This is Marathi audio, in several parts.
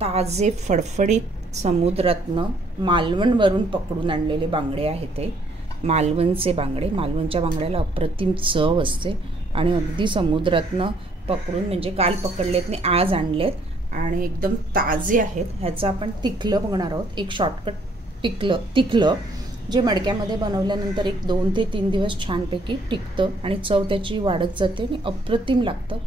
ताजे फडफडीत समुद्रातनं मालवणवरून पकडून आणलेले बांगडे आहेत ते मालवणचे बांगडे। मालवणच्या बांगड्याला अप्रतिम चव असते आणि अगदी समुद्रातनं पकडून म्हणजे काल पकडलेत ने आज आणलेत आणि एकदम ताजे आहेत। ह्याचं आपण तिखलं बघणार आहोत। एक शॉर्टकट तिखलं जे मडक्यामध्ये बनवल्यानंतर एक 2 ते 3 दिवस छानपैकी टिकतं आणि चव त्याची वाढत जाते आणि अप्रतिम लागतं।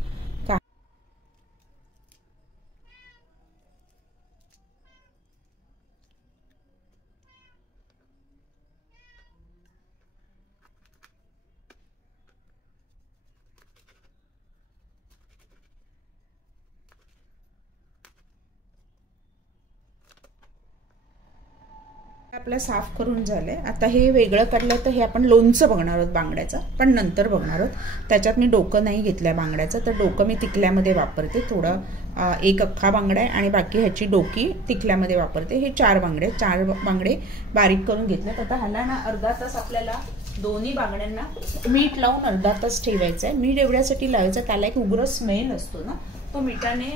आपलं साफ करून झालंय। आता हे वेगळं काढलं तर हे आपण लोणचं बघणार आहोत बांगड्याचं, पण नंतर बघणार आहोत। त्याच्यात मी डोकं नाही घेतलंय बांगड्याचं, तर डोकं मी तिखल्यामध्ये वापरते। थोडं एक अख्खा बांगडा आहे आणि बाकी ह्याची डोकी तिखल्यामध्ये वापरते। हे 4 बांगडे बारीक करून घेतलेत। आता ह्याला ना अर्धा तास आपल्याला दोन्ही बांगड्यांना मीठ लावून अर्धा तास ठेवायचं आहे। मीठ एवढ्यासाठी लावायचं त्याला एक उग्र स्मेल असतो ना, तो मिठाने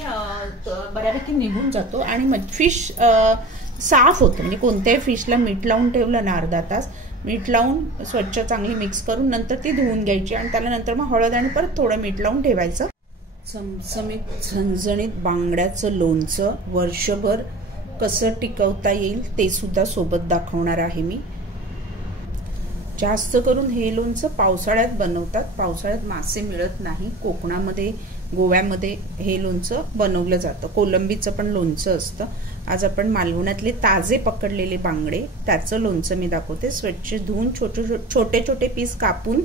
बऱ्यापैकी निघून जातो आणि फिश साफ होतं। म्हणजे कोणत्याही फिशला मीठ लावून ठेवलं ना अर्धा तास, मीठ लावून स्वच्छ चांगली मिक्स करून नंतर ती धुवून घ्यायची आणि त्याला नंतर मग हळद आणि परत थोडं मीठ लावून ठेवायचं। चमचमीत झणझणीत बांगड्याचं लोणचं वर्षभर कसं टिकवता येईल ते सुद्धा सोबत दाखवणार आहे मी। जास्त करून हे लोणचं पावसाळ्यात बनवतात। पावसाळ्यात मासे मिळत नाही। कोकणामध्ये गोव्यामध्ये हे लोणचं बनवलं जातं। कोलंबीचं पण लोणचं असतं। आज आपण मालवणातले ताजे पकडलेले बांगडे त्याचं लोणचं मी दाखवते। स्वच्छ धुवून छोटे छोटे पीस कापून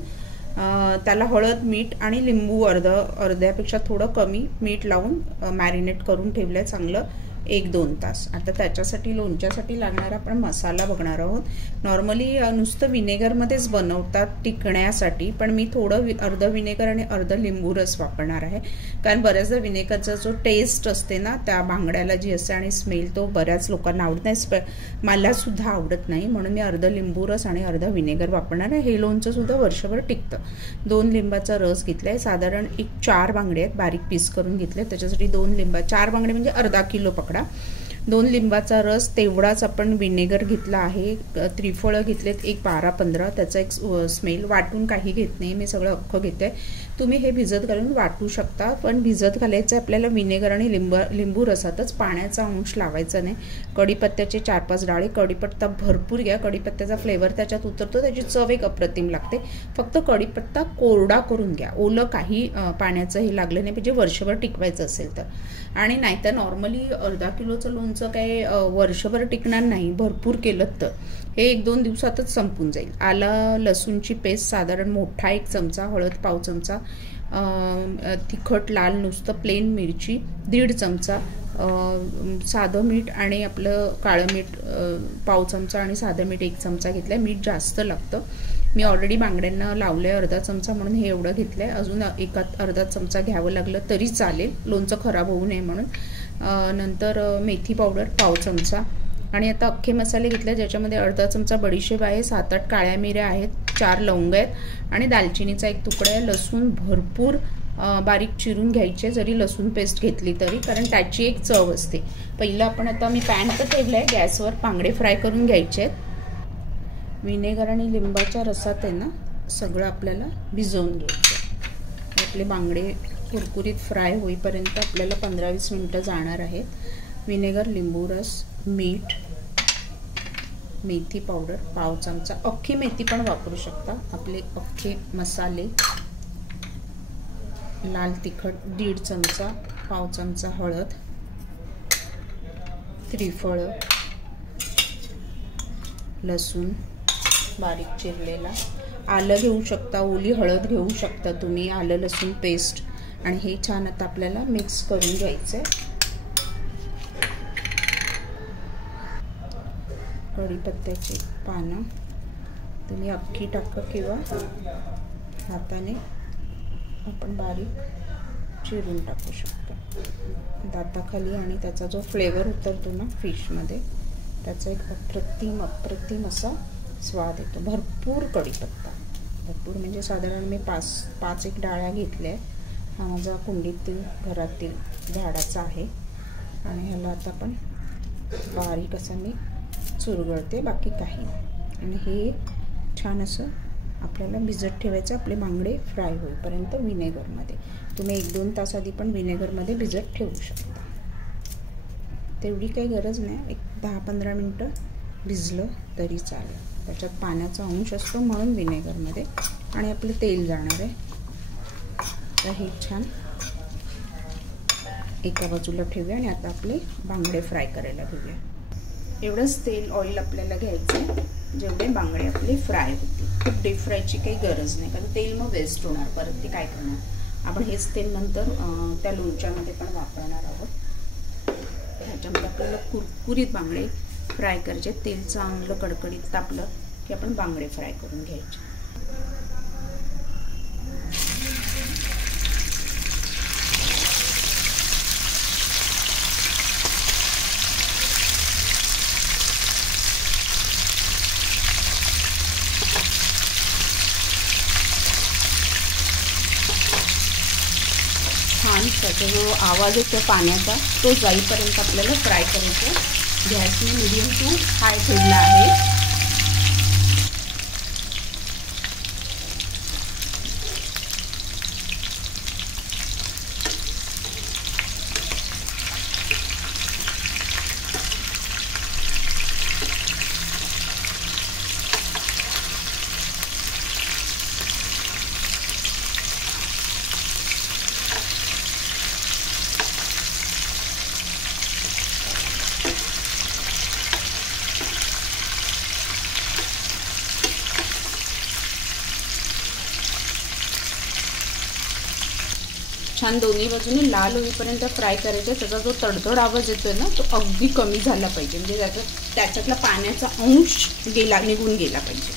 त्याला हळद मीठ आणि लिंबू अर्ध्यापेक्षा थोडं कमी मीठ लावून मॅरिनेट करून ठेवलंय चांगलं 1-2 तास। आता त्याच्यासाठी लोणच्यासाठी लागणारा आपण मसाला बघणार आहोत। नॉर्मली नुसतं विनेगरमध्येच बनवतात टिकण्यासाठी, पण मी थोडं अर्ध विनेगर आणि अर्ध लिंबू रस वापरणार आहे। कारण बऱ्याचदा विनेगरचा जो टेस्ट असते ना त्या बांगड्याला जी असते आणि स्मेल तो बऱ्याच लोकांना आवडत नाही, मला सुद्धा आवडत नाही, म्हणून मी अर्ध लिंबू रस आणि अर्ध विनेगर वापरणार आहे। हे लोणचं सुद्धा वर्षभर टिकतं। 2 लिंबाचा रस घेतलाय। साधारण 4 बांगडे आहेत बारीक पीस करून घेतले, त्याच्यासाठी 2 लिंबा 4 बांगडे म्हणजे अर्धा किलो पकडा। 2 लिंबाचा रस तेवढाच आपण विनेगर घेतला आहे। त्रिफळ घेतलेत 12-15, त्याचा एक स्मेल वाटून काही घेत नाही, मी सगळं अख्खं घेते। तुम्ही हे भिजत घालून वाटू शकता, पण भिजत घालायचं आपल्याला विनेगर आणि लिंबू रसातच, पाण्याचा अंश लावायचा नाही। कढीपत्त्याचे 4-5 डाळे, कढीपत्ता भरपूर घ्या, कढीपत्त्याचा फ्लेवर त्याच्यात उतरतो, त्याची चव एक अप्रतिम लागते। फक्त कढीपत्ता कोरडा करून घ्या, ओलं काही पाण्याचं हे लागलं नाही पाहिजे वर्षभर टिकवायचं असेल तर। आणि नाहीतर नॉर्मली अर्धा किलोचं लोणचं काय वर्षभर टिकणार नाही, भरपूर केलं तर हे 1-2 दिवसातच संपून जाईल। आला लसूणची पेस्ट साधारण मोठा 1 चमचा, हळद पाव चमचा, तिखट लाल नुसतं प्लेन मिरची 1.5 चमचा, साधं मीठ आणि आपलं काळं मीठ पाव चमचा आणि साधं मीठ 1 चमचा घेतलंय। मीठ जास्त लागतं, मी ऑलरेडी बांगड्यांना लावलंय अर्धा चमचा म्हणून हे एवढं घेतलंय। अजून अर्धा चमचा घ्यावं लागलं तरी चालेल, लोणचं खराब होऊ नये म्हणून। नंतर मेथी पावडर पाव चमचा आणि आता अख्खे मसाले घेतले, ज्याच्यामध्ये अर्धा चमचा बडीशेप आहे, 7-8 काळ्या मिऱ्या आहेत, 4 लवंग आहेत आणि दालचिनीचा 1 तुकडा आहे। लसूण भरपूर बारीक चिरून घ्यायचे जरी लसूण पेस्ट घेतली तरी, कारण त्याची एक चव असते। पहिलं आपण आता मी पॅन तर ठेवलाय गॅसवर, बांगडे फ्राय करून घ्यायचे आहेत। विनेगर आणि लिंबाच्या रसात आहे ना सगळं आपल्याला भिजवून घ्यायचं। आपले बांगडे कुरकुरीत फ्राय होईपर्यंत आपल्याला 15-20 मिनिटं जाणार आहेत। विनेगर, लिंबू रस, मीठ, मेथी पावडर पाव चमचा, अख्खी मेथी पण वापरू शकता, आपले अख्खे मसाले, लाल तिखट 1.5 चमचा, पाव चमचा हळद, त्रिफळ, लसूण बारीक चिरलेला, आलं घेऊ शकता, ओली हळद घेऊ शकता तुम्ही, आलं लसूण पेस्ट, आणि हे छान आता आपल्याला मिक्स करून घ्यायचंय। कढीपत्त्याची पानं तुम्ही अख्खी टाका किंवा हाताने आपण बारीक चिरून टाकू शकता दाताखाली, आणि त्याचा जो फ्लेवर उतरतो ना फिशमध्ये त्याचा एक अप्रतिम असा स्वाद येतो। भरपूर कढीपत्ता, भरपूर म्हणजे साधारण मी 5-1 डाळ्या घेतल्या। हा माझा कुंडीतील घरातील झाडाचा आहे आणि ह्याला आता आपण बारीक असं मी चुरगळते, बाकी काही नाही. आणि हे छान असं आपल्याला भिजत ठेवायचं आपले बांगडे फ्राय होईपर्यंत विनेगरमध्ये. तुम्ही 1-2 तास आधी पण विनेगरमध्ये भिजत ठेवू शकता. तेवढी काही गरज नाही, एक 10-15 मिनटं भिजलं तरी चालेल. त्याच्यात पाण्याचा अंश असतो म्हणून विनेगरमध्ये. आणि आपलं तेल जाणार आहे. तर हे छान एका बाजूला ठेवूया आणि आता आपले बांगडे फ्राय करायला घेऊया. एवढंच तेल ऑइल आपल्याला घ्यायचं जेवढे बांगडे आपले फ्राय होतील. खूप डीप फ्रायची काही गरज नाही, कारण तेल मग वेस्ट होणार, परत ते काय करणार. आपण हेच तेल नंतर त्या लोणच्यामध्ये पण वापरणार आहोत. ह्याच्यामध्ये आपल्याला कुरकुरीत बांगडे फ्राय करायचे. तेल चांगलं कडकडीत तापलं की आपण बांगडे फ्राय करून घ्यायचे. छान त्याचा जो आवाज येतो पाण्याचा तो जाईपर्यंत आपल्याला फ्राय करायचं. गॅस मी मीडियम टू हाय ठेवला आहे. छान दोन्ही बाजूने लाल होईपर्यंत फ्राय करायचे. त्याचा जो तडतड आवाज येतोय ना तो अगदी कमी झाला पाहिजे, म्हणजे त्याच्यातला पाण्याचा अंश निघून गेला पाहिजे.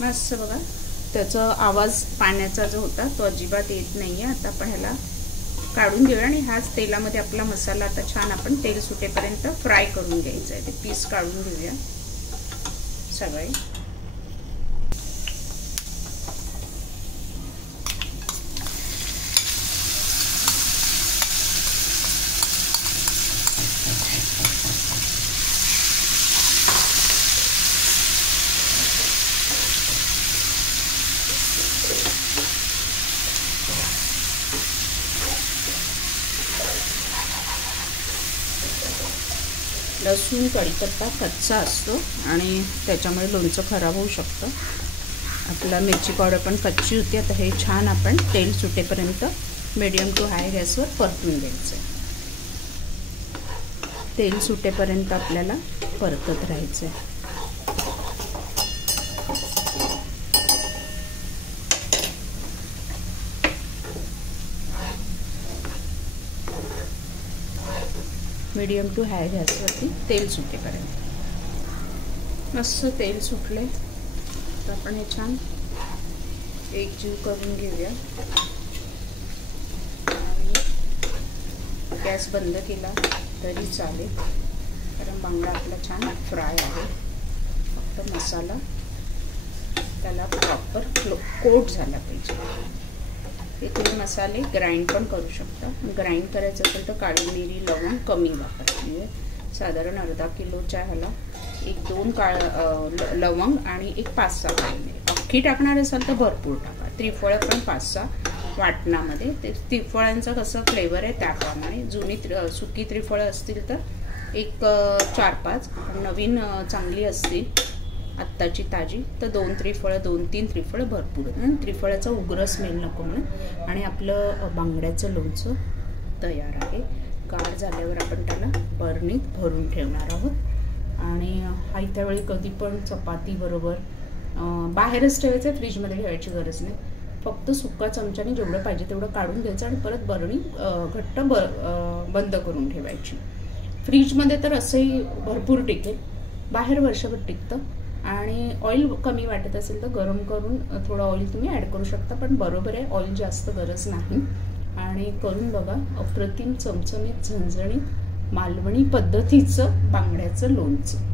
मस्त बघा त्याचा आवाज पाण्याचा जो होता तो अजिबात येत नाहीये. आता आपण ह्याला काढून घेऊया आणि ह्याच तेलामध्ये आपला मसाला आता छान आपण तेल सुटेपर्यंत फ्राय करून घ्यायचा आहे. ते पीस काढून घेऊया सगळे. लसूण कढीपत्ता कच्चा असतो आणि त्याच्यामुळे लोणचं खराब होऊ शकतं. आपला मिरची पावडर पण कच्ची होती. आता हे छान आपण तेल सुटेपर्यंत मीडियम टू हाय गॅसवर परतून घ्यायचं. तेल सुटेपर्यंत आपल्याला परतत राहायचं. मीडियम टू हाय गॅसवरती तेल सुटेपर्यंत. मस्त तेल सुटले तर आपण हे छान एकजीव करून घेऊया. गॅस बंद केला तरी चालेल, कारण बांगडा आपला छान फ्राय आहे. फक्त मसाला त्याला प्रॉपर कोट झाला पाहिजे. हे तुम्ही मसाले ग्राइंड पण करू शकता. ग्राइंड करायचं असेल तर काळी मिरी लवंग कमी वापरा. म्हणजे साधारण अर्धा किलोच्या ह्याला 1-2 लवंग आणि 5-6 काळी मिरी. अख्खी टाकणार असाल तर भरपूर टाका. त्रिफळ पण 5-6 वाटणामध्ये. ते त्रिफळांचं कसं फ्लेवर आहे त्याप्रमाणे. जुनी सुकी त्रिफळं असतील तर 4-5, नवीन चांगली असतील आत्ताची ताजी तर 2-3 त्रिफळं भरपूर. त्रिफळाचा उग्र स्मेल नको म्हणून. आणि आपलं बांगड्याचं लोणचं तयार आहे. गार झाल्यावर आपण त्याला बरणीत भरून ठेवणार आहोत. आणि आयत्या वेळी कधी पण चपाती बरोबर बाहेरच ठेवायचं, फ्रीजमध्ये ठेवायची गरज नाही. फक्त सुका चमच्याने जेवढं पाहिजे तेवढं काढून घ्यायचं आणि परत बरणी घट्ट बंद करून ठेवायची. फ्रीजमध्ये तर असंही भरपूर टिकेल, बाहेर वर्षभर टिकतं. आणि ऑइल कमी वाटत असेल तर गरम करून थोडं ऑइल तुम्ही ॲड करू शकता, पण बरोबर आहे ऑइल जास्त गरज नाही. आणि करून बघा. अप्रतिम चमचमीत झणझणीत मालवणी पद्धतीचं बांगड्याचं लोणचं.